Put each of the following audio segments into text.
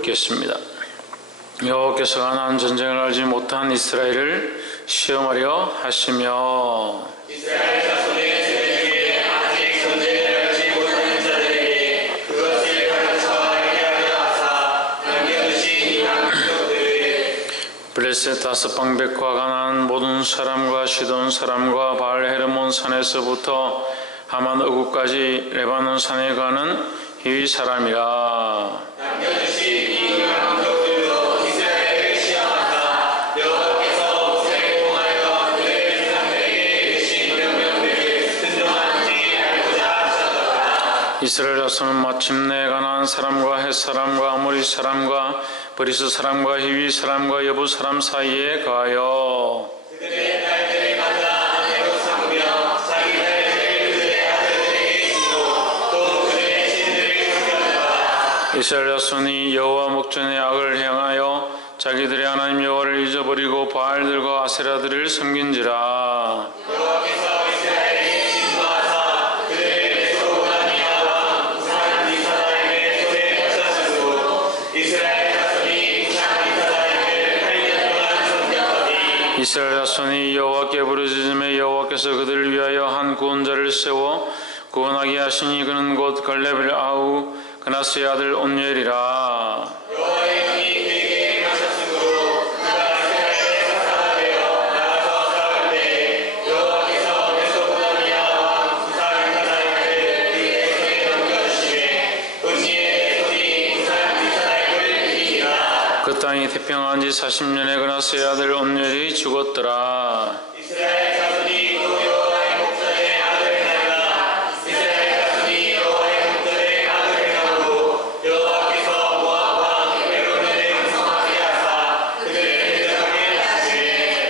읽겠습니다. 여호와께서 가나안 전쟁을 알지 못한 이스라엘을 시험하려 하시며 이스라엘 자손의 세대 중에 아직 전쟁을 알지 못하는 자들에게 그것을 가르쳐 알게 하려 하사 남겨두신 이방 민족들을 블레셋 다섯 방백과 가나안 모든 사람과 시돈 사람과 바알 헤르몬 산에서부터 하만 어구까지 레바논 산에 가는 히위 사람이라. 남겨두신 이방 민족들도 이스라엘을 시험하사 여호와께서 모세를 통하여 그들의 조상들에게 이르신 명령들을 순종하는지 알고자 하셨더라. 이스라엘 자손은 마침내 가나안 사람과 헷 사람과 아모리 사람과 브리스 사람과 히위 사람과 여부 사람 사이에 가요. 그들의 딸들을 갖다 아내로 삼으며 자기 딸들을 그들의 아들들에게 주고 또 그들의 신들을 섬겼더라. 이스라엘 자손이 여호와 목전의 악을 행하여 자기들의 하나님 여호와를 잊어버리고 바알들과 아세라들을 섬긴지라. 여호와께서 이스라엘에게 진노하사 그들을 메소포타미아 왕 우산 리사다임의 손에 붙여주고 이스라엘 자손이 우산 리사다임을 8년 동안 섬겼더니 이스라엘 자손이 여호와께 부르짖음에 여호와께서 그들을 위하여 한 구원자를 세워 구원하게 하시니 그는 곧 갈렙을 아우 그나스의 아들 온니엘이라. 여호와의 눈이 그에게 임하셨으므로 그가 이스라엘의 사사가 되어 나가서 싸울 때에 여호와께서 메소포타미아 왕 우산 리사다임을 그의 손에 넘겨주시매 온니엘의 손이 우산 리사다임을 이기니라. 그 땅이 태평한 지 40년에 그나스의 아들 온니엘이 죽었더라. 이스라엘 자손이 또 여호와의 목전에 악을 행하다가 이스라엘 자손이 여호와의 목전에 악을 행하고 여호와께서 모압 왕 에글론을 강성하게 하사 그들을 대적하게 하시매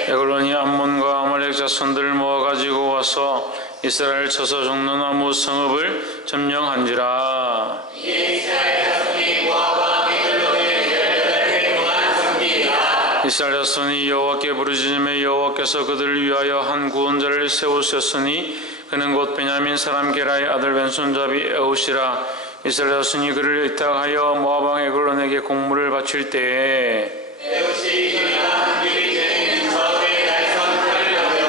에글론이 암몬과 아말렉 자손들을 모아가지고 와서 이스라엘 쳐서 죽는 아무 성읍을 점령한지라. 이에 이스라엘 자손이 모압 왕 에글론을 18해 동안 섬기니라. 이스라엘 자손이 여호와께 부르짖음에 여호와께서 그들을 위하여 한 구원자를 세우셨으니 그는 곧 베냐민 사람 게라의 아들 왼손잡이 에웃이라. 이스라엘 자손이 그를 의탁하여 모압 왕 에글론에게 공물을 바칠 때에 에웃이 일어나 그들이 되는 사업의 날선 칼을 넘겨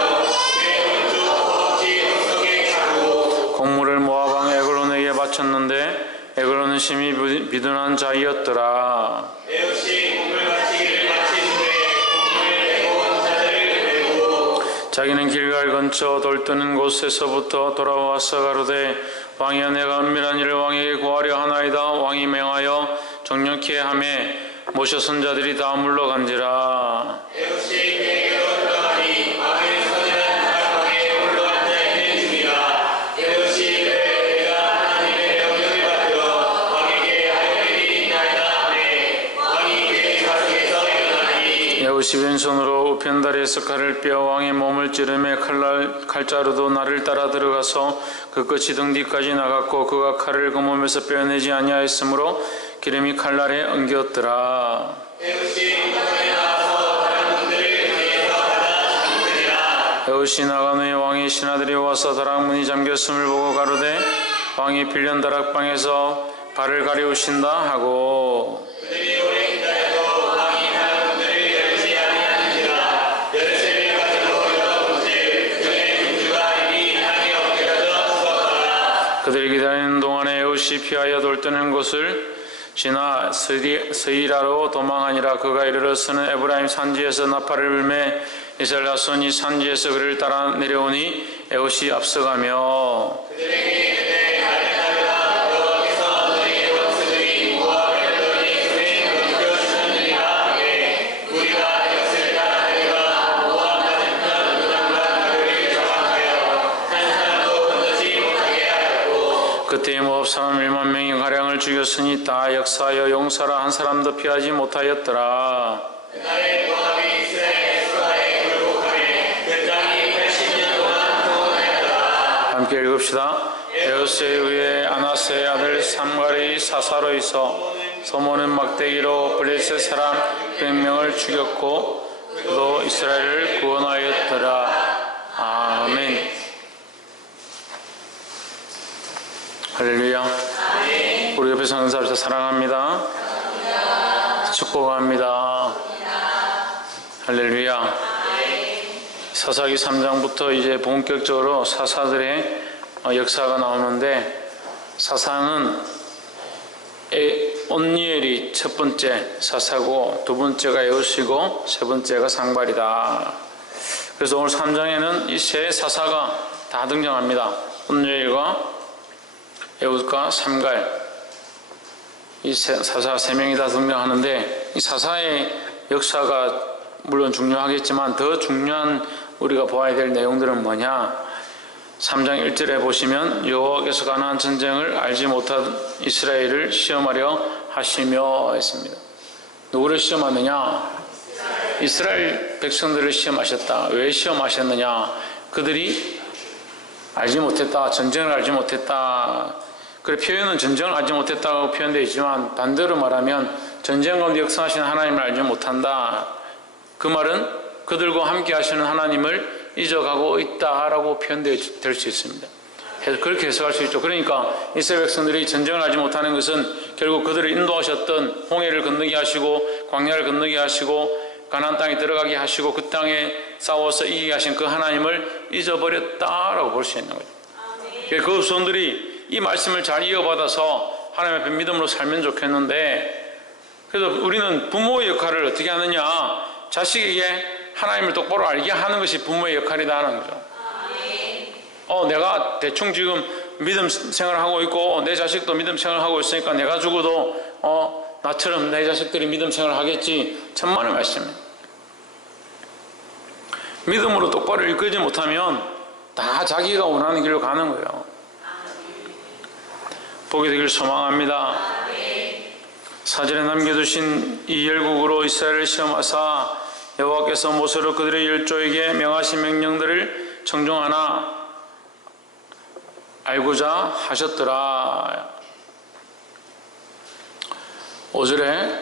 그의 오른쪽 허벅지 옥석에 차고 공물을 모압 왕 에글론에게 바쳤는데 에글론은 심히 비둔한 자이었더라. 에웃이 공물 바치기를 마친 후에 공물을 메고 온 자들을 메고 자기는 길갈 근처 돌 뜨는 곳에서부터 돌아와서 가로되 왕이여 내가 은밀한 일을 왕에게 고하려 하나이다. 왕이 명하여 정령케 하매 모셔 선자들이 다 물러간지라. 에웃이 그에게로 들어가니 왕의 선이란 다락방에 올라앉아 있는 중이라. 에웃이 내가 하나님의 명령을 받들어 왕에게 할 일이 있나이다 하매 왕이 그의 좌석에서 일어나니 에웃이 왼손으로 우편다리에서 칼을 빼어 왕의 몸을 찌르매 칼자루도 나를 따라 들어가서 그 끝이 등 뒤까지 나갔고 그가 칼을 그 몸에서 빼어내지 아니하였으므로 기름이 칼날에 엉겼더라. 에웃이 문전에 나와서 다른 문들을 뒤에서 닫아 잠그니라. 에웃이 나간 후에 왕의 신하들이 와서 다락문이 잠겼음을 보고 가로되 왕이 빌련 다락방에서 발을 가리우신다 하고 그들이 오래 기다려도 왕이 다른 문들을 열지 아니하는지라. 열쇠를 가지고 열어본즉 그의 군주가 이미 땅에 엎드려져 죽었더라. 그들이 기다리는 동안에 에웃이 피하여 돌뜨는 곳을 지나 스이라로 도망하니라. 그가 이르러서는 에브라임 산지에서 나팔을 불매 이스라엘 자손이 산지에서 그를 따라 내려오니 에웃이 앞서가며 그들에게 그때 말했다가 여호와께서 너희의 원수들이 모압의 너희 손에 넘겨주셨느니라 하되 우리가 이것을 따라 내려가 모압 맞은편 요단과 너희를 저항하여 한 사람도 건너지 못하게 하였고 그때 모압 사람 1만 명이 가량을 죽였으니 다 역사하여 용사라 한 사람도 피하지 못하였더라. 그날에 모압이 이스라엘 수하에 굴복하매 그 땅이 80년 동안 평온하였더라. 함께 읽읍시다. 에웃에 의해 아나스의 아들 삼갈이 사사로 있어 소모는 막대기로 블레셋 사람 100명을 죽였고 그도 이스라엘을 구원하였더라. 아멘. 할렐루야. 우리 옆에 사는 사람 사랑합니다. 축복합니다. 할렐루야. 사사기 3장부터 이제 본격적으로 사사들의 역사가 나오는데, 사사는 온니엘이 첫 번째 사사고, 두 번째가 에웃이고, 세 번째가 상발이다. 그래서 오늘 3장에는 이 세 사사가 다 등장합니다. 온니엘과 에웃과 상갈, 이 사사 세 명이 다 등장하는데, 이 사사의 역사가 물론 중요하겠지만 더 중요한 우리가 보아야 될 내용들은 뭐냐? 3장 1절에 보시면 여호와께서 가나안 전쟁을 알지 못한 이스라엘을 시험하려 하시며 했습니다. 누구를 시험하느냐? 이스라엘 백성들을 시험하셨다. 왜 시험하셨느냐? 그들이 알지 못했다. 전쟁을 알지 못했다. 그래, 표현은 전쟁을 알지 못했다고 표현되어 있지만 반대로 말하면 전쟁 가운데 역사하시는 하나님을 알지 못한다. 그 말은 그들과 함께 하시는 하나님을 잊어가고 있다라고 표현될 수 있습니다. 그렇게 해석할 수 있죠. 그러니까 이스라엘 백성들이 전쟁을 알지 못하는 것은 결국 그들을 인도하셨던 홍해를 건너게 하시고 광야를 건너게 하시고 가나안 땅에 들어가게 하시고 그 땅에 싸워서 이기게 하신 그 하나님을 잊어버렸다라고 볼 수 있는 거죠. 그 후손들이 이 말씀을 잘 이어받아서 하나님 앞에 믿음으로 살면 좋겠는데, 그래서 우리는 부모의 역할을 어떻게 하느냐? 자식에게 하나님을 똑바로 알게 하는 것이 부모의 역할이다 하는 거죠. 내가 대충 지금 믿음 생활하고 있고 내 자식도 믿음 생활하고 있으니까 내가 죽어도 나처럼 내 자식들이 믿음 생활하겠지. 천만의 말씀이에요. 믿음으로 똑바로 이끌지 못하면 다 자기가 원하는 길로 가는 거예요. 보게 되길 소망합니다. 사전에 남겨두신 이 열국으로 이스라엘을 시험하사 여호와께서 모세로 그들의 열조에게 명하신 명령들을 청종하나 알고자 하셨더라. 5절에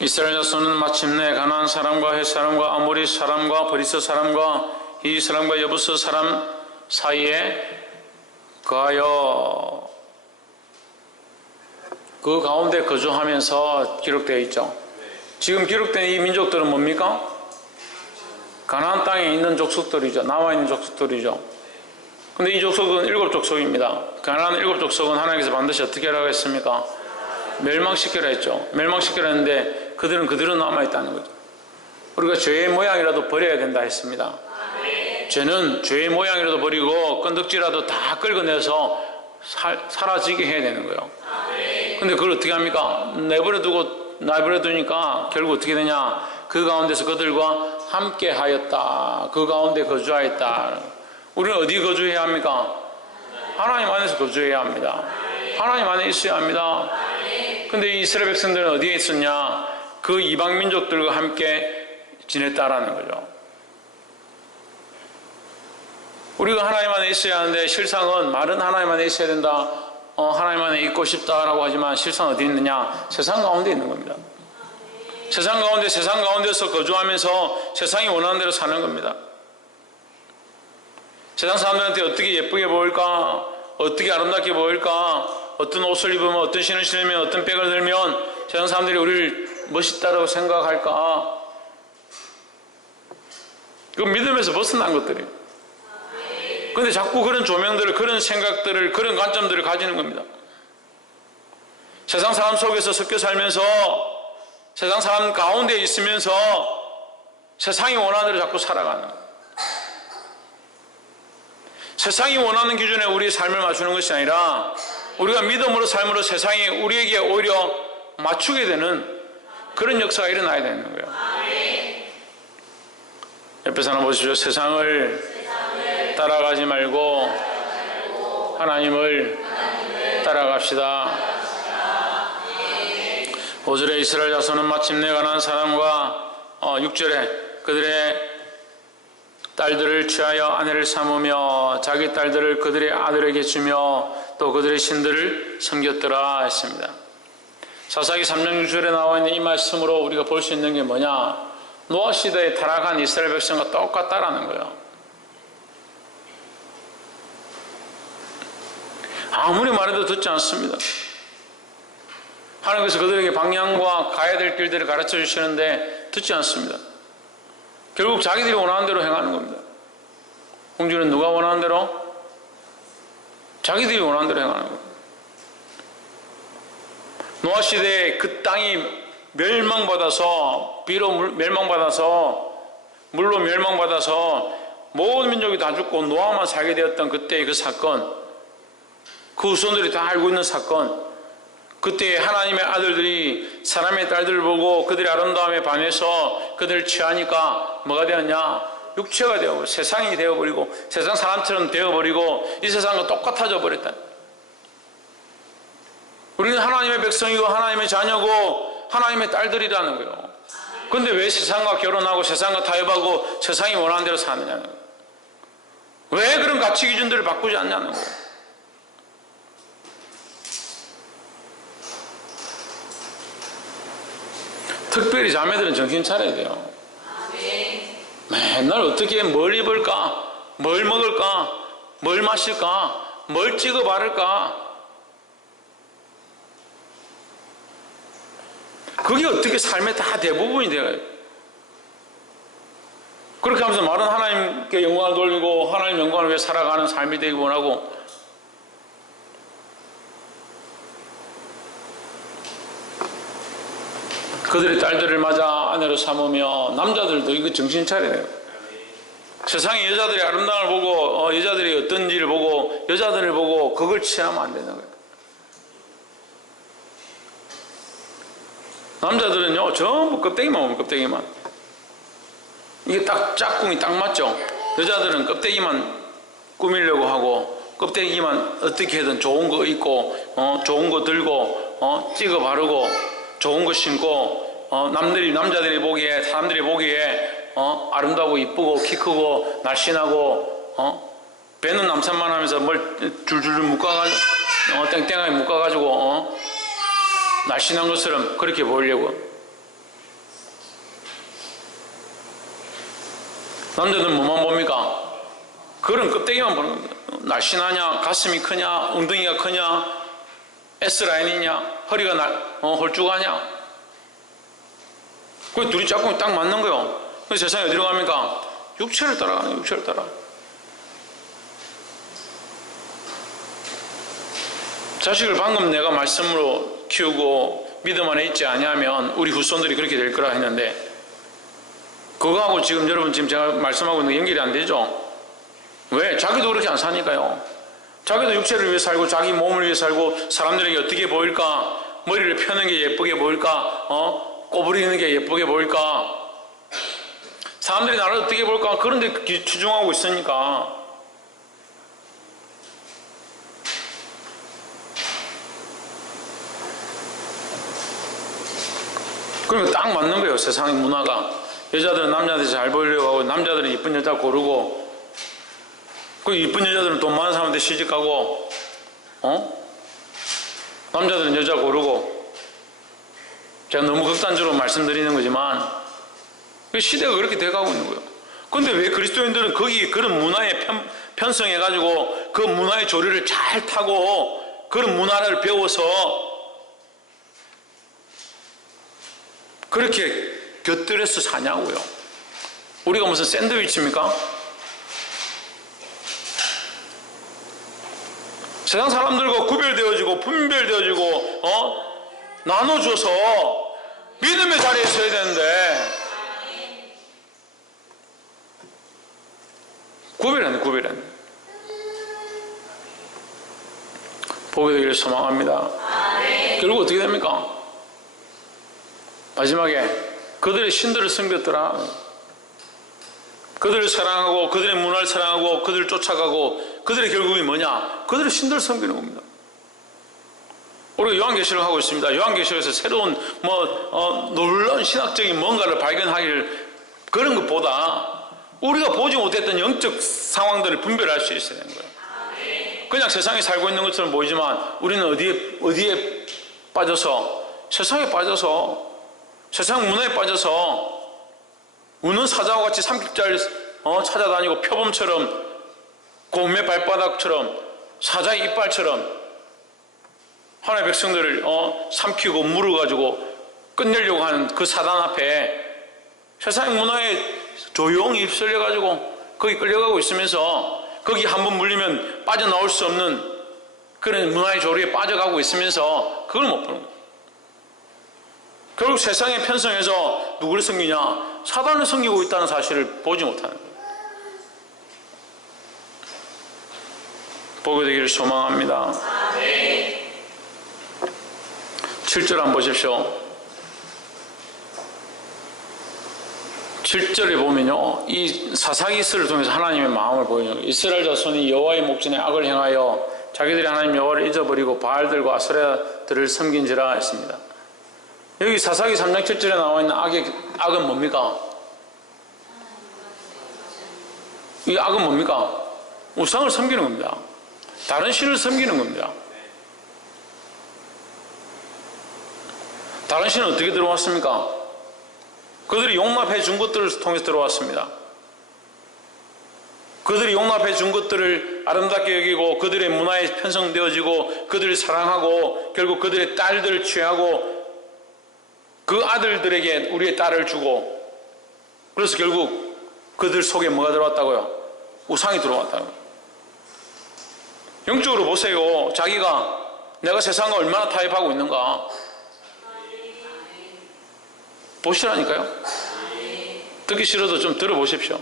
이스라엘 자손은 마침내 가나안 사람과 헷 사람과 아모리 사람과 브리스 사람과 히 사람과 여부스 사람 사이에 거하여 그 가운데 거주하면서 기록되어 있죠. 지금 기록된 이 민족들은 뭡니까? 가나안 땅에 있는 족속들이죠. 나와 있는 족속들이죠. 근데 이 족속은 7족속입니다. 가나안 7족속은 하나님께서 반드시 어떻게 하라고 했습니까? 멸망시키라 했죠. 멸망시키라 했는데 그들은 그대로 남아있다는 거죠. 우리가 죄의 모양이라도 버려야 된다 했습니다. 죄는 죄의 모양이라도 버리고 건덕지라도 다 끌어내서 사라지게 해야 되는 거예요. 근데 그걸 어떻게 합니까? 내버려두니까 결국 어떻게 되냐? 그 가운데서 그들과 함께 하였다. 그 가운데 거주하였다. 우리는 어디 거주해야 합니까? 하나님 안에서 거주해야 합니다. 하나님 안에 있어야 합니다. 근데 이 이스라엘 백성들은 어디에 있었냐? 그 이방 민족들과 함께 지냈다라는 거죠. 우리가 하나님 안에 있어야 하는데 실상은 말은 하나님 안에 있어야 된다. 하나님 안에 있고 싶다라고 하지만 실상 어디 있느냐? 세상 가운데 있는 겁니다. 세상 가운데서 거주하면서 세상이 원하는 대로 사는 겁니다. 세상 사람들한테 어떻게 예쁘게 보일까? 어떻게 아름답게 보일까? 어떤 옷을 입으면, 어떤 신을 신으면, 어떤 백을 들면 세상 사람들이 우리를 멋있다고 생각할까? 그 믿음에서 벗어난 것들이에요. 그런데 자꾸 그런 조명들을, 그런 생각들을, 그런 관점들을 가지는 겁니다. 세상 사람 속에서 섞여 살면서 세상 사람 가운데 있으면서 세상이 원하는 대로 자꾸 살아가는 거예요. 세상이 원하는 기준에 우리의 삶을 맞추는 것이 아니라 우리가 믿음으로 삶으로 세상이 우리에게 오히려 맞추게 되는 그런 역사가 일어나야 되는 거예요. 옆에 사람 보십시오. 세상을 따라가지 말고 하나님을 따라갑시다. 5절에 이스라엘 자손은 마침내 가나안 사람과 6절에 그들의 딸들을 취하여 아내를 삼으며 자기 딸들을 그들의 아들에게 주며 또 그들의 신들을 섬겼더라 했습니다. 사사기 3장 6절에 나와 있는 이 말씀으로 우리가 볼 수 있는 게 뭐냐? 노아 시대에 타락한 이스라엘 백성과 똑같다라는 거예요. 아무리 말해도 듣지 않습니다. 하나님께서 그들에게 방향과 가야 될 길들을 가르쳐 주시는데 듣지 않습니다. 결국 자기들이 원하는 대로 행하는 겁니다. 홍주는 누가 원하는 대로? 자기들이 원하는 대로 행하는 겁니다. 노아 시대에 그 땅이 멸망받아서, 비로 멸망받아서, 물로 멸망받아서 모든 민족이 다 죽고 노아만 살게 되었던 그때의 그 사건, 그 후손들이 다 알고 있는 사건, 그때 하나님의 아들들이 사람의 딸들을 보고 그들의 아름다움에 반해서 그들을 취하니까 뭐가 되었냐? 육체가 되어버리고 세상이 되어버리고 세상 사람처럼 되어버리고 이 세상과 똑같아져 버렸다. 우리는 하나님의 백성이고 하나님의 자녀고 하나님의 딸들이라는 거예요. 그런데 왜 세상과 결혼하고 세상과 타협하고 세상이 원하는 대로 사느냐는 거예요. 왜 그런 가치 기준들을 바꾸지 않냐는 거예요. 특별히 자매들은 정신 차려야 돼요. 맨날 어떻게 뭘 입을까, 뭘 먹을까, 뭘 마실까, 뭘 찍어 바를까. 그게 어떻게 삶의 다 대부분이 돼요. 그렇게 하면서 말은 하나님께 영광을 돌리고 하나님 영광을 위해 살아가는 삶이 되기 원하고, 그들의 딸들을 맞아 아내로 삼으며, 남자들도 이거 정신 차려야 돼요. 세상에 여자들의 아름다움을 보고 여자들이 어떤지를 보고 여자들을 보고 그걸 취하면 안 되는 거예요. 남자들은요 전부 껍데기만 보면 껍데기만. 이게 딱 짝꿍이 딱 맞죠. 여자들은 껍데기만 꾸미려고 하고 껍데기만 어떻게든 좋은 거 입고 좋은 거 들고 찍어 바르고 좋은 거 신고 남자들이 보기에, 사람들이 보기에 아름다우고 이쁘고 키 크고 날씬하고 배는 남산만 하면서 뭘 줄줄 묶어가지고 땡땡하게 묶어가지고 날씬한 것처럼 그렇게 보이려고. 남자들은 뭐만 봅니까? 그런 껍데기만 보는 겁니다. 날씬하냐, 가슴이 크냐, 엉덩이가 크냐, S라인이냐, 허리가 홀쭉하냐. 그 둘이 짝꿍이 딱 맞는 거예요. 그래서 세상에 어디로 갑니까? 육체를 따라가는, 육체를 따라. 자식을 방금 내가 말씀으로 키우고 믿음 안에 있지 아니하면 우리 후손들이 그렇게 될 거라 했는데, 그거하고 지금 여러분 지금 제가 말씀하고 있는 게 연결이 안 되죠? 왜? 자기도 그렇게 안 사니까요. 자기도 육체를 위해 살고 자기 몸을 위해 살고 사람들에게 어떻게 보일까? 머리를 펴는 게 예쁘게 보일까? 꼬부리는 게 예쁘게 보일까? 사람들이 나를 어떻게 볼까? 그런 데 추중하고 있으니까. 그러면 딱 맞는 거예요. 세상의 문화가. 여자들은 남자들이 잘 보이려고 하고 남자들은 이쁜 여자 고르고, 그 이쁜 여자들은 돈 많은 사람한테 시집가고 남자들은 여자 고르고. 제가 너무 극단적으로 말씀드리는 거지만 시대가 그렇게 돼가고 있는 거예요. 그런데 왜 그리스도인들은 거기 그런 문화에 편성해가지고 그 문화의 조류를 잘 타고 그런 문화를 배워서 그렇게 곁들여서 사냐고요. 우리가 무슨 샌드위치입니까? 세상 사람들과 구별되어지고 분별되어지고 나눠줘서 믿음의 자리에 서야 되는데 구별하네, 구별하네. 보게 되기를 소망합니다. 결국 어떻게 됩니까? 마지막에 그들의 신들을 섬겼더라. 그들을 사랑하고 그들의 문화를 사랑하고 그들을 쫓아가고 그들의 결국이 뭐냐? 그들의 신들을 섬기는 겁니다. 우리가 요한계시록을 하고 있습니다. 요한계시록에서 새로운 놀라운 신학적인 뭔가를 발견하기를, 그런 것보다 우리가 보지 못했던 영적 상황들을 분별할 수 있어야 되는 거예요. 그냥 세상에 살고 있는 것처럼 보이지만 우리는 어디에 빠져서, 세상에 빠져서, 세상 문화에 빠져서 우는 사자와 같이 삼킬자를 찾아다니고 표범처럼 곰의 발바닥처럼 사자의 이빨처럼 하나님의 백성들을 삼키고 물어가지고 끝내려고 하는 그 사단 앞에 세상 문화에 조용히 휩쓸려가지고 거기 끌려가고 있으면서 거기 한번 물리면 빠져나올 수 없는 그런 문화의 조류에 빠져가고 있으면서 그걸 못 보는 거예요. 결국 세상에 편성해서 누구를 섬기냐? 사단을 섬기고 있다는 사실을 보지 못하는 거예요. 보게 되기를 소망합니다. 7절 한번 보십시오. 7절에 보면요, 이 사사기스를 통해서 하나님의 마음을 보여요. 이스라엘 자손이 여호와의 목전에 악을 행하여 자기들이 하나님 여호와를 잊어버리고 바알들과 아세라들을 섬긴지라 했습니다. 여기 사사기 3장 7절에 나와 있는 악은 뭡니까? 이 악은 뭡니까? 우상을 섬기는 겁니다. 다른 신을 섬기는 겁니다. 다른 신은 어떻게 들어왔습니까? 그들이 용납해 준 것들을 통해서 들어왔습니다. 그들이 용납해 준 것들을 아름답게 여기고 그들의 문화에 편성되어지고 그들을 사랑하고 결국 그들의 딸들을 취하고 그 아들들에게 우리의 딸을 주고 그래서 결국 그들 속에 뭐가 들어왔다고요? 우상이 들어왔다고요. 영적으로 보세요. 자기가 내가 세상과 얼마나 타협하고 있는가 보시라니까요. 듣기 싫어도 좀 들어보십시오.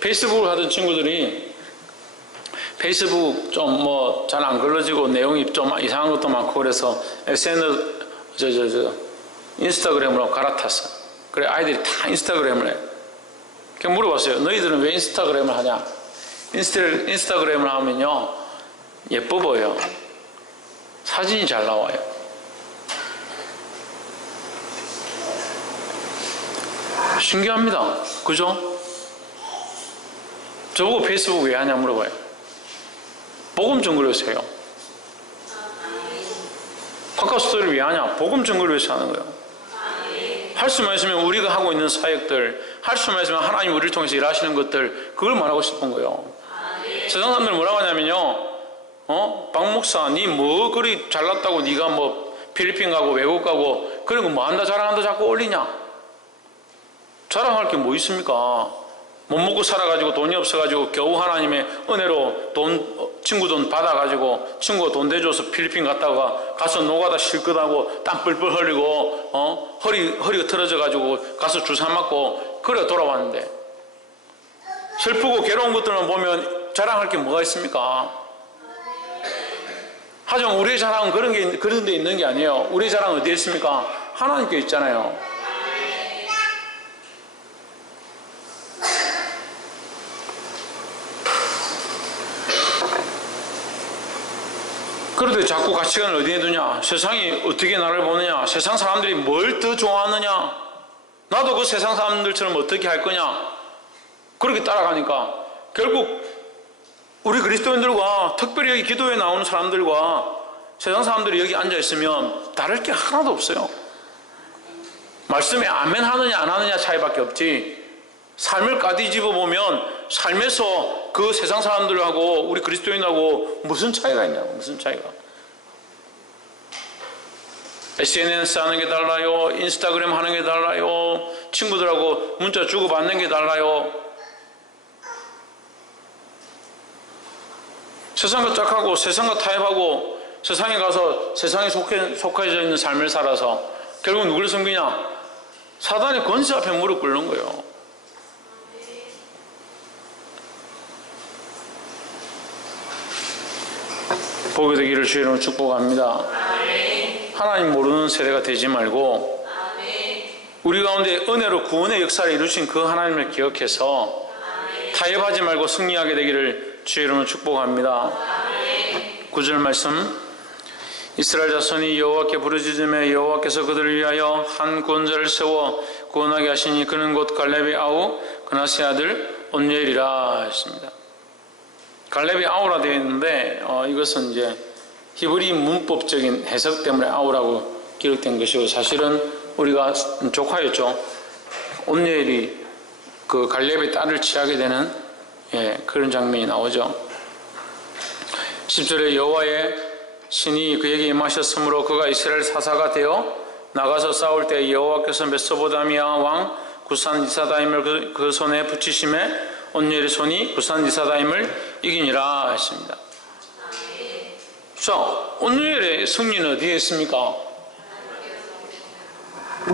페이스북을 하던 친구들이 페이스북 좀 뭐 잘 안 걸러지고 내용이 좀 이상한 것도 많고 그래서 인스타그램으로 갈아탔어. 그래 아이들이 다 인스타그램을 해. 그냥 물어봤어요. 너희들은 왜 인스타그램을 하냐? 인스타그램을 하면요 예뻐 보여. 사진이 잘 나와요. 신기합니다. 그죠? 저보고 페이스북 왜 하냐 물어봐요. 복음 전거리에서 해요. 카카오스토리를 왜 하냐? 복음 전거리를 위해서 하는 거예요. 할 수만 있으면 우리가 하고 있는 사역들, 할 수만 있으면 하나님 우리를 통해서 일하시는 것들, 그걸 말하고 싶은 거예요. 세상 사람들은 뭐라고 하냐면요, 박 목사, 니 뭐 그리 잘났다고 니가 뭐 필리핀 가고 외국 가고 그런 거 뭐 한다 자랑한다 자꾸 올리냐? 자랑할 게 뭐 있습니까? 못 먹고 살아가지고 돈이 없어가지고 겨우 하나님의 은혜로 친구 돈 받아가지고 친구가 돈 대줘서 필리핀 갔다가 가서 노가다 실컷 하고 땀 뻘뻘 흘리고 허리가 틀어져가지고 가서 주사 맞고 그래 돌아왔는데 슬프고 괴로운 것들만 보면 자랑할 게 뭐가 있습니까? 하지만 우리의 자랑은 그런 데 있는 게 아니에요. 우리의 자랑은 어디에 있습니까? 하나님께 있잖아요. 그런데 자꾸 가치관을 어디에 두냐? 세상이 어떻게 나를 보느냐? 세상 사람들이 뭘 더 좋아하느냐? 나도 그 세상 사람들처럼 어떻게 할 거냐? 그렇게 따라가니까 결국 우리 그리스도인들과 특별히 여기 기도에 나오는 사람들과 세상 사람들이 여기 앉아있으면 다를 게 하나도 없어요. 말씀에 아멘 하느냐 안 하느냐 차이밖에 없지 삶을 까뒤집어 보면 삶에서 그 세상 사람들하고 우리 그리스도인하고 무슨 차이가 있냐고. 무슨 차이가. SNS 하는 게 달라요. 인스타그램 하는 게 달라요. 친구들하고 문자 주고받는 게 달라요. 세상과 짝하고 세상과 타협하고 세상에 가서 세상에 속해져 있는 삶을 살아서 결국 누구를 섬기냐? 사단의 권세 앞에 무릎 꿇는 거예요. 보게 되기를 주의 이름으로 축복합니다. 하나님 모르는 세대가 되지 말고 우리 가운데 은혜로 구원의 역사를 이루신 그 하나님을 기억해서 타협하지 말고 승리하게 되기를 주의 이름으로 축복합니다. 9절 말씀 이스라엘 자손이 여호와께 부르짖음에 여호와께서 그들을 위하여 한 구원자를 세워 구원하게 하시니 그는 곧 갈렙의 아우 그나스의 아들 온니엘이라 했습니다. 갈렙이 아우라 되어 있는데 이것은 이제 히브리 문법적인 해석 때문에 아우라고 기록된 것이고 사실은 우리가 조카였죠. 온니엘이 그 갈렙의 딸을 취하게 되는 그런 장면이 나오죠. 10절에 여호와의 신이 그에게 임하셨으므로 그가 이스라엘 사사가 되어 나가서 싸울 때 여호와께서 메소보다미아 왕 구산 리사다임을 그 손에 붙이심에 온누엘의 손이 구산 리사다임을 이기니라 했습니다. 자, 온누엘의 승리는 어디에 있습니까?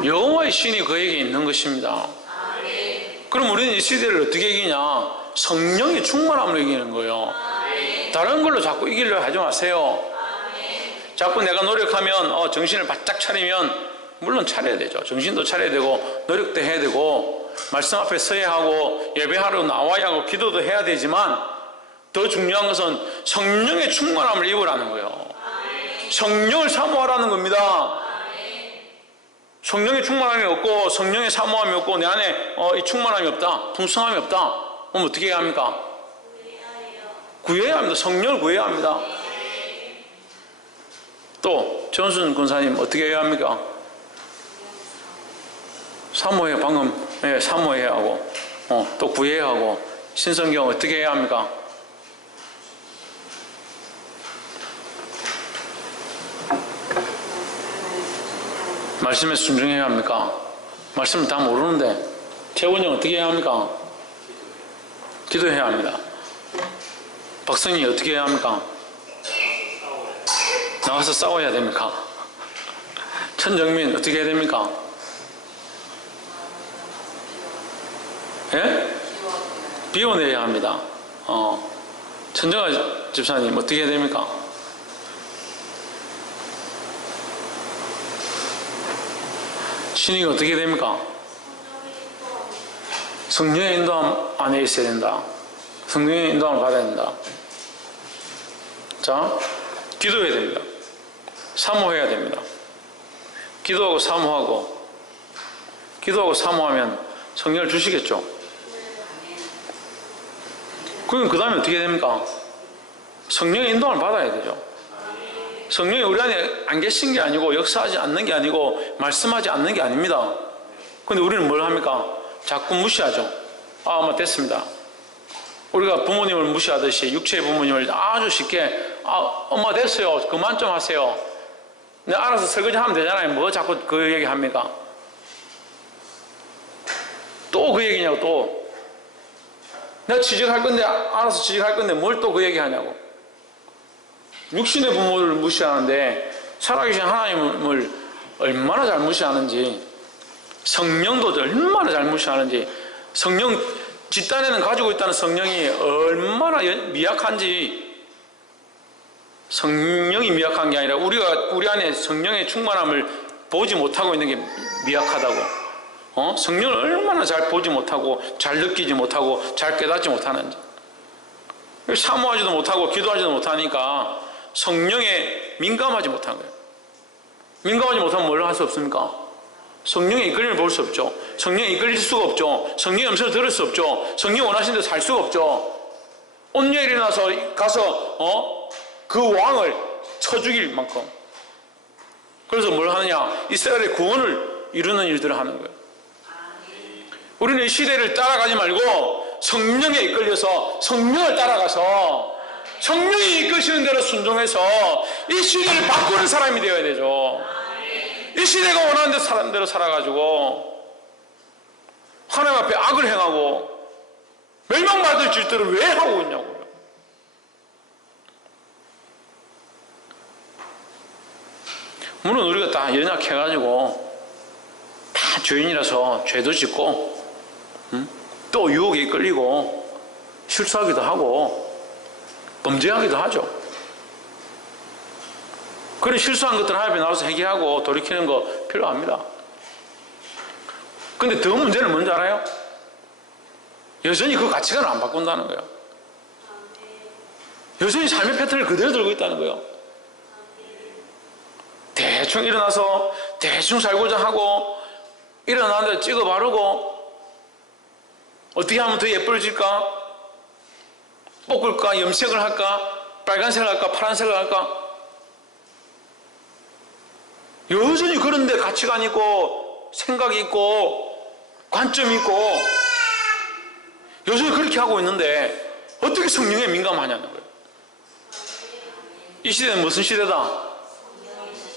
여호와의 신이 그에게 있는 것입니다. 그럼 우리는 이 시대를 어떻게 이기냐? 성령의 충만함으로 이기는 거예요. 다른 걸로 자꾸 이기려고 하지 마세요. 자꾸 내가 노력하면 정신을 바짝 차리면 물론 차려야 되죠. 정신도 차려야 되고 노력도 해야 되고 말씀 앞에 서야 하고 예배하러 나와야 하고 기도도 해야 되지만 더 중요한 것은 성령의 충만함을 입으라는 거예요. 성령을 사모하라는 겁니다. 성령의 충만함이 없고 성령의 사모함이 없고 내 안에 이 충만함이 없다, 풍성함이 없다. 그럼 어떻게 해야 합니까? 구해야 합니다. 성령을 구해야 합니다. 또 전순 권사님 어떻게 해야 합니까? 사모해야, 방금 사모해야 하고 또 구해야 하고 신성경 어떻게 해야 합니까? 말씀에 순종해야 합니까? 말씀을 다 모르는데 재원이 어떻게 해야 합니까? 기도해야 합니다. 박성희 어떻게 해야 합니까? 나가서 싸워야 됩니까? 천정민 어떻게 해야 됩니까? 예? 비워내야 합니다. 천정아 집사님 어떻게 해야 됩니까? 신이 어떻게 됩니까? 성령의 인도함 안에 있어야 된다. 성령의 인도함을 받아야 된다. 자, 기도해야 됩니다. 사모해야 됩니다. 기도하고 사모하고 기도하고 사모하면 성령을 주시겠죠. 그럼 그 다음에 어떻게 됩니까? 성령의 인도함을 받아야 되죠. 성령이 우리 안에 안 계신 게 아니고 역사하지 않는 게 아니고 말씀하지 않는 게 아닙니다. 근데 우리는 뭘 합니까? 자꾸 무시하죠. 뭐 됐습니다. 우리가 부모님을 무시하듯이 육체의 부모님을 아주 쉽게 엄마 됐어요. 그만 좀 하세요. 내가 알아서 설거지 하면 되잖아요. 뭐 자꾸 그 얘기 합니까? 또 그 얘기냐고 또. 내가 취직할 건데 알아서 취직할 건데 뭘 또 그 얘기 하냐고. 육신의 부모를 무시하는데 살아계신 하나님을 얼마나 잘 무시하는지, 성령도 얼마나 잘 무시하는지, 성령 뒷단에는 가지고 있다는 성령이 얼마나 미약한지. 성령이 미약한 게 아니라 우리 안에 성령의 충만함을 보지 못하고 있는 게 미약하다고. 성령을 얼마나 잘 보지 못하고 잘 느끼지 못하고 잘 깨닫지 못하는지. 사모하지도 못하고 기도하지도 못하니까 성령에 민감하지 못한 거예요. 민감하지 못하면 뭘 할 수 없습니까? 성령의 이끌림을 볼 수 없죠. 성령에 이끌릴 수가 없죠. 성령의 음성을 들을 수 없죠. 성령이 원하신 대로 살 수가 없죠. 온누엘이 가서 그 왕을 쳐 죽일 만큼. 그래서 뭘 하느냐? 이스라엘의 구원을 이루는 일들을 하는 거예요. 우리는 이 시대를 따라가지 말고 성령에 이끌려서 성령을 따라가서 성령이 이끄시는 대로 순종해서 이 시대를 바꾸는 사람이 되어야 되죠. 이 시대가 원하는 대로 살아가지고 하나님 앞에 악을 행하고 멸망받을 짓들을 왜 하고 있냐고요. 물론 우리가 다 연약해가지고 다 죄인이라서 죄도 짓고 또 유혹에 끌리고 실수하기도 하고 범죄하기도 하죠. 그런 실수한 것들을 하나님 앞에 나와서 회개하고 돌이키는 거 필요합니다. 근데 더 문제는 뭔지 알아요? 여전히 그 가치관을 안 바꾼다는 거예요. 여전히 삶의 패턴을 그대로 들고 있다는 거예요. 대충 일어나서 대충 살고자 하고 일어나는데 찍어 바르고 어떻게 하면 더 예뻐질까? 볶을까? 염색을 할까? 빨간색을 할까? 파란색을 할까? 여전히 그런데 가치관 있고 생각이 있고 관점이 있고 여전히 그렇게 하고 있는데 어떻게 성령에 민감하냐는 거예요. 이 시대는 무슨 시대다?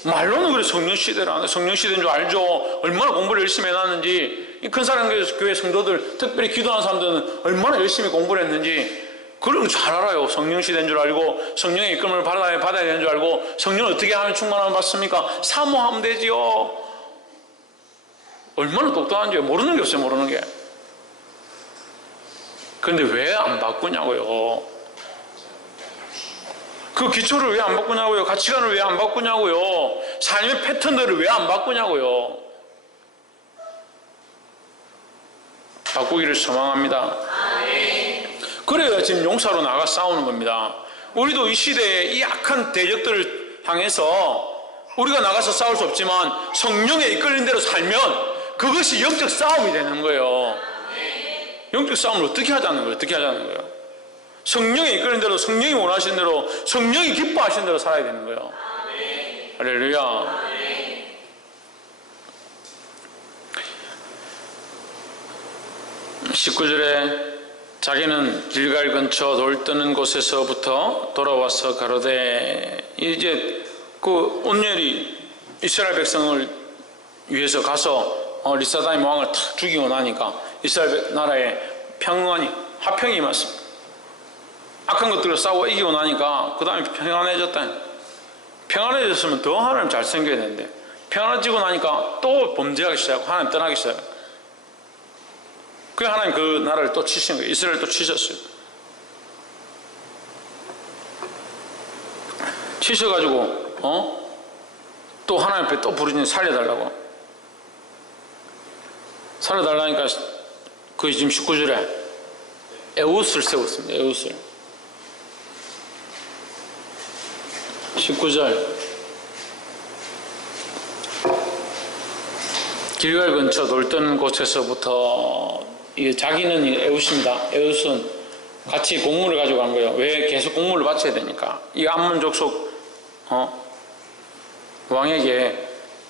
말로는 그래 성령 시대라. 성령 시대인 줄 알죠. 얼마나 공부를 열심히 해놨는지. 이 큰 사랑 교회 성도들, 특별히 기도하는 사람들은 얼마나 열심히 공부를 했는지 그런 거 잘 알아요. 성령 시대인 줄 알고 성령의 이끌림을 받아야 되는 줄 알고 성령을 어떻게 하면 충만함을 받습니까? 사모하면 되지요. 얼마나 똑똑한지 모르는 게 없어요. 모르는 게. 그런데 왜 안 바꾸냐고요. 그 기초를 왜 안 바꾸냐고요. 가치관을 왜 안 바꾸냐고요. 삶의 패턴들을 왜 안 바꾸냐고요. 바꾸기를 소망합니다. 그래야 지금 용사로 나가 싸우는 겁니다. 우리도 이 시대의 이 악한 대적들을 향해서 우리가 나가서 싸울 수 없지만 성령에 이끌린 대로 살면 그것이 영적 싸움이 되는 거예요. 영적 싸움을 어떻게 하자는 거예요? 어떻게 하자는 거예요? 성령에 이끌린 대로, 성령이 원하시는 대로, 성령이 기뻐하시는 대로 살아야 되는 거예요. 할렐루야. 19절에 자기는 길갈 근처 돌 뜨는 곳에서부터 돌아와서 가로되, 이제 그 온열이 이스라엘 백성을 위해서 가서 리사다임 왕을 탁 죽이고 나니까 이스라엘 나라에 평안이 화평이 임했습니다. 악한 것들을 싸워 이기고 나니까 그 다음에 평안해졌다. 평안해졌으면 더 하나님 잘 생겨야 되는데 평안해지고 나니까 또 범죄하기 시작하고 하나님 떠나기 시작하고, 그래서 하나님 그 나라를 또 치신 거예요. 이스라엘을 또 치셨어요. 치셔가지고 또 하나님 앞에 또 부르짖는 살려달라고. 살려달라니까 그 지금 19절에 에웃을 세웠습니다. 에웃을. 19절 길갈 근처 돌 뜨는 곳에서부터, 이게 자기는 에웃입니다. 에웃은 같이 공물을 가지고 간 거예요. 왜? 계속 공물을 바쳐야 되니까. 이 암몬 족속 왕에게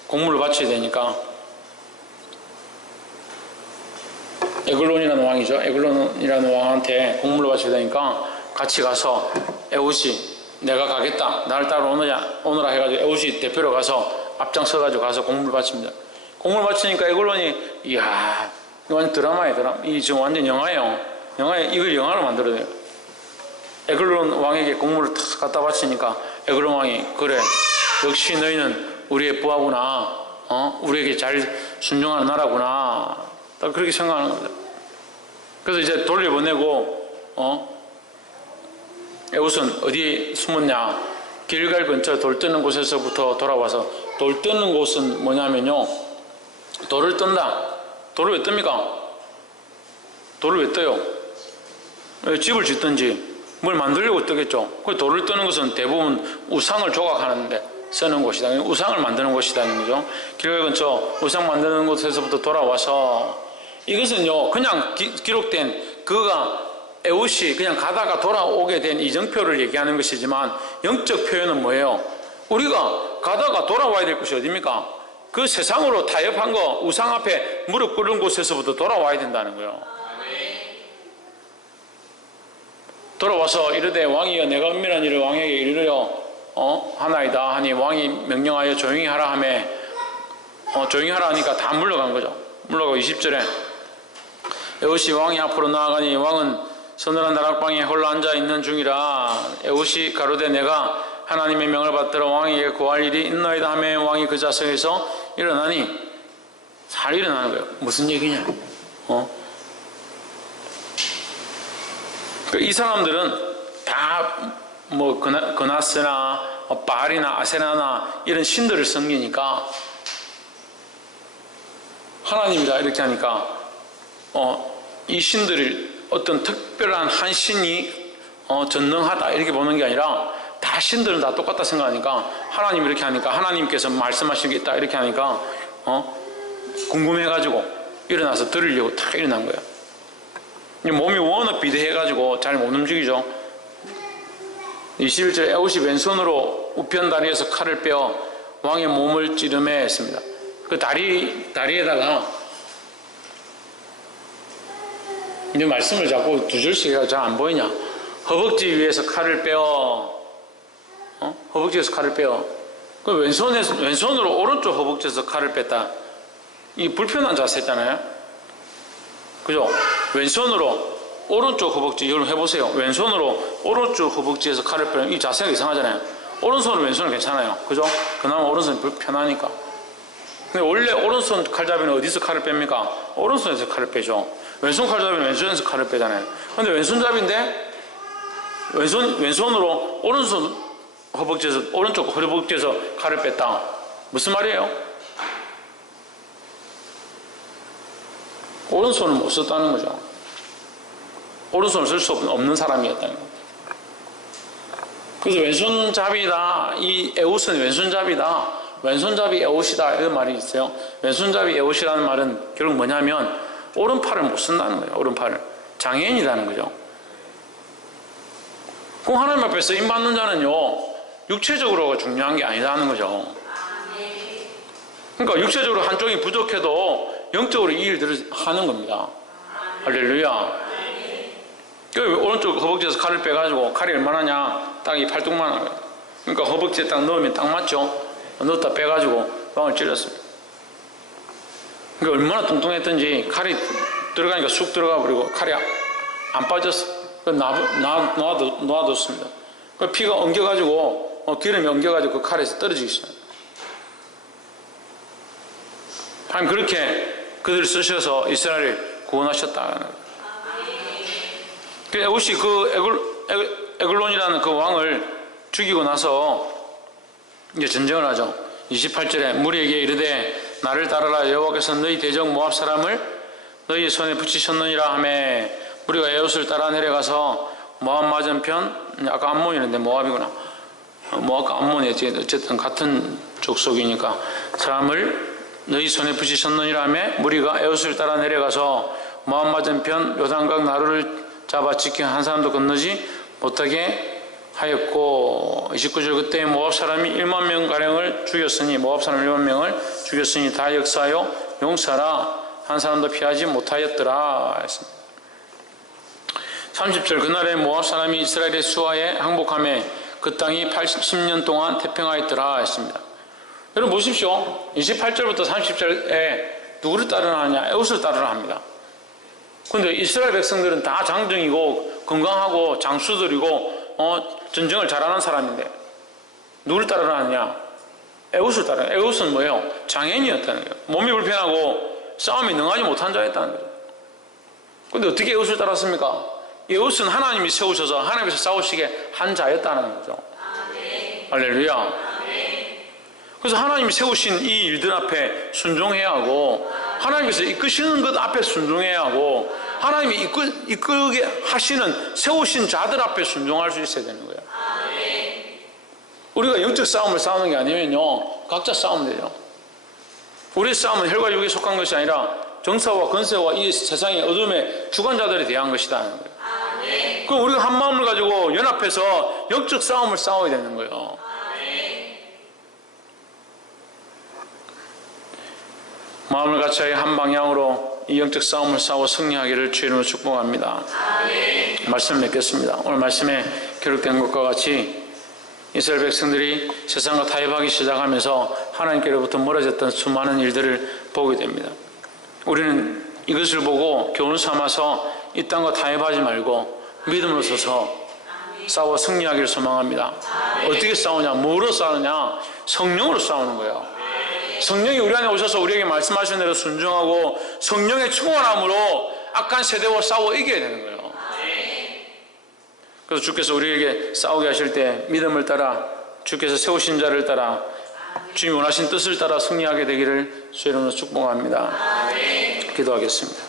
공물을 바쳐야 되니까. 에글론이라는 왕이죠. 에글론이라는 왕한테 공물을 바쳐야 되니까 같이 가서 에웃이 내가 가겠다, 나를 따라오느라 해가지고 에웃이 대표로 가서 앞장서가지고 가서 공물을 바칩니다. 공물을 바치니까 에글론이, 이야, 이거 완전 드라마예요. 드라마. 이 지금 완전 영화예요. 이걸 영화로 만들어야 돼요. 에글론 왕에게 공물을 탁 갖다 바치니까 에글론 왕이, 그래, 역시 너희는 우리의 부하구나. 우리에게 잘 순종하는 나라구나. 딱 그렇게 생각하는 겁니다. 그래서 이제 돌려보내고, 에웃은 어디에 숨었냐? 길갈 근처 돌 뜨는 곳에서부터 돌아와서, 돌 뜨는 곳은 뭐냐면요, 돌을 뜬다. 돌을 왜 뜹니까? 돌을 왜 떠요? 왜 집을 짓든지 뭘 만들려고 뜨겠죠. 그 돌을 뜨는 것은 대부분 우상을 조각하는데 쓰는 곳이다. 우상을 만드는 곳이다는 거죠. 길갈 근처 우상 만드는 곳에서부터 돌아와서, 이것은요 그냥 기록된, 그가 에웃이 그냥 가다가 돌아오게 된 이정표를 얘기하는 것이지만, 영적 표현은 뭐예요? 우리가 가다가 돌아와야 될 곳이 어디입니까? 그 세상으로 타협한 거, 우상 앞에 무릎 꿇은 곳에서부터 돌아와야 된다는 거예요. 돌아와서 이르되, 왕이여 내가 은밀한 일을 왕에게 이르려 하나이다 하니, 왕이 명령하여 조용히 하라 하며 조용히 하라 하니까 다 물러간 거죠. 물러가고 20절에 에웃이 왕이 앞으로 나아가니 왕은 서늘한 다락방에 홀로 앉아 있는 중이라. 에웃이 가로되 내가 하나님의 명을 받들어 왕에게 구할 일이 있나이다 하며 왕이 그 자석에서 일어나니, 잘 일어나는 거예요. 무슨 얘기냐? 이 사람들은 다 뭐 그나스나 바알이나 아세나나 이런 신들을 섬기니까, 하나님이다 이렇게 하니까 이 신들을 어떤 특별한 한 신이 전능하다 이렇게 보는 게 아니라, 다 신들은 다 똑같다 생각하니까, 하나님 이렇게 하니까, 하나님께서 말씀하시겠다 이렇게 하니까 궁금해가지고 일어나서 들으려고 탁 일어난 거예요. 몸이 워낙 비대해가지고 잘 못 움직이죠. 21절에 에웃이 왼손으로 우편 다리에서 칼을 빼어 왕의 몸을 찌르매 했습니다. 그 다리에다가 이제 말씀을 자꾸 두 줄씩 해가 잘 안 보이냐? 허벅지 위에서 칼을 빼어 허벅지에서 칼을 빼요. 그 왼손으로 오른쪽 허벅지에서 칼을 뺐다. 이 불편한 자세잖아요. 그죠? 왼손으로 오른쪽 허벅지, 이걸 해보세요. 왼손으로 오른쪽 허벅지에서 칼을 빼면 이 자세가 이상하잖아요. 오른손은 왼손은 괜찮아요. 그죠? 그나마 오른손이 불편하니까. 근데 원래 오른손 칼잡이는 어디서 칼을 뺍니까? 오른손에서 칼을 빼죠. 왼손 칼잡이는 왼손에서 칼을 빼잖아요. 근데 왼손잡이인데 왼손으로 오른손 허벅지에서, 오른쪽 허벅지에서 칼을 뺐다. 무슨 말이에요? 오른손을 못 썼다는 거죠. 오른손을 쓸 수 없는 사람이었다는 거죠. 그래서 왼손잡이다. 이 에옷은 왼손잡이다. 왼손잡이 에옷이다. 이런 말이 있어요. 왼손잡이 에옷이라는 말은 결국 뭐냐면 오른팔을 못 쓴다는 거예요. 오른팔을. 장애인이라는 거죠. 그럼 하나님 앞에 쓰임 받는 자는요, 육체적으로가 중요한 게 아니라는 거죠. 그러니까 육체적으로 한쪽이 부족해도 영적으로 이 일들을 하는 겁니다. 할렐루야. 오른쪽 허벅지에서 칼을 빼가지고, 칼이 얼마나냐? 딱 이 팔뚝만 하거든요. 그러니까 허벅지에 딱 넣으면 딱 맞죠? 넣었다 빼가지고 빵을 찔렀습니다. 그러니까 얼마나 뚱뚱했던지 칼이 들어가니까 쑥 들어가 버리고 칼이 안 빠졌어. 놔뒀습니다. 피가 엉겨가지고, 기름이 엉겨가지고 그 칼에서 떨어지기 시작합니다. 하나님 그렇게 그들을 쓰셔서 이스라엘을 구원하셨다는 거예요. 에봇이 그 에글론이라는 그 왕을 죽이고 나서 이제 전쟁을 하죠. 28절에 무리에게 이르되 나를 따르라. 여호와께서 너희 대적 모압 사람을 너희 손에 붙이셨느니라 하며, 무리가 에봇을 따라 내려가서 모압 맞은편, 아까 암몬이었는데 모압이구나. 모압과 암몬이 어쨌든 같은 족속이니까 사람을 너희 손에 붙이셨느니라 하며, 무리가 에봇을 따라 내려가서 모압 맞은편 요단강 나루를 잡아 지켜 한 사람도 건너지 못하게 하였고, 29절 그때 모압 사람이 1만 명가량을 죽였으니, 모압 사람 1만 명을 죽였으니 다 역사하여 용사라 한 사람도 피하지 못하였더라 했습니다. 30절 그날에 모압 사람이 이스라엘의 수하에 항복하며 그 땅이 80년 동안 태평하였더라 했습니다. 여러분 보십시오. 28절부터 30절에 누구를 따르라 하냐? 에봇을 따르라 합니다. 근데 이스라엘 백성들은 다 장정이고 건강하고 장수들이고 전쟁을 잘하는 사람인데 누구를 따르라 하냐? 에봇을 따르라. 에봇은 뭐예요? 장애인이었다는 거예요. 몸이 불편하고 싸움이 능하지 못한 자였다는 거예요. 근데 어떻게 에봇을 따랐습니까? 에봇은 하나님이 세우셔서 하나님께서 싸우시게 한 자였다는 거죠. 할렐루야. 그래서 하나님이 세우신 이 일들 앞에 순종해야 하고, 하나님께서 이끄시는 것 앞에 순종해야 하고, 하나님이 이끌게 하시는 세우신 자들 앞에 순종할 수 있어야 되는 거예요. 우리가 영적 싸움을 싸우는 게 아니면요, 각자 싸우면 되죠. 우리의 싸움은 혈과 육에 속한 것이 아니라 정사와 권세와 이 세상의 어둠의 주관자들에 대한 것이다 하는 거예요. 그럼 우리가 한 마음을 가지고 연합해서 영적 싸움을 싸워야 되는 거예요. 마음을 같이 한 방향으로 이 영적 싸움을 싸워 승리하기를 주의 이름으로 축복합니다. 말씀을 맺겠습니다. 오늘 말씀에 기록된 것과 같이 이스라엘 백성들이 세상과 타협하기 시작하면서 하나님께로부터 멀어졌던 수많은 일들을 보게 됩니다. 우리는 이것을 보고 교훈 삼아서 이 땅과 타협하지 말고 믿음으로 서서 싸워 승리하기를 소망합니다. 어떻게 싸우냐? 뭐로 싸우냐? 성령으로 싸우는 거예요. 성령이 우리 안에 오셔서 우리에게 말씀하신 대로 순종하고 성령의 충만함으로 악한 세대와 싸워 이겨야 되는 거예요. 그래서 주께서 우리에게 싸우게 하실 때 믿음을 따라, 주께서 세우신 자를 따라, 주님 원하신 뜻을 따라 승리하게 되기를 주의 이름으로 축복합니다. 기도하겠습니다.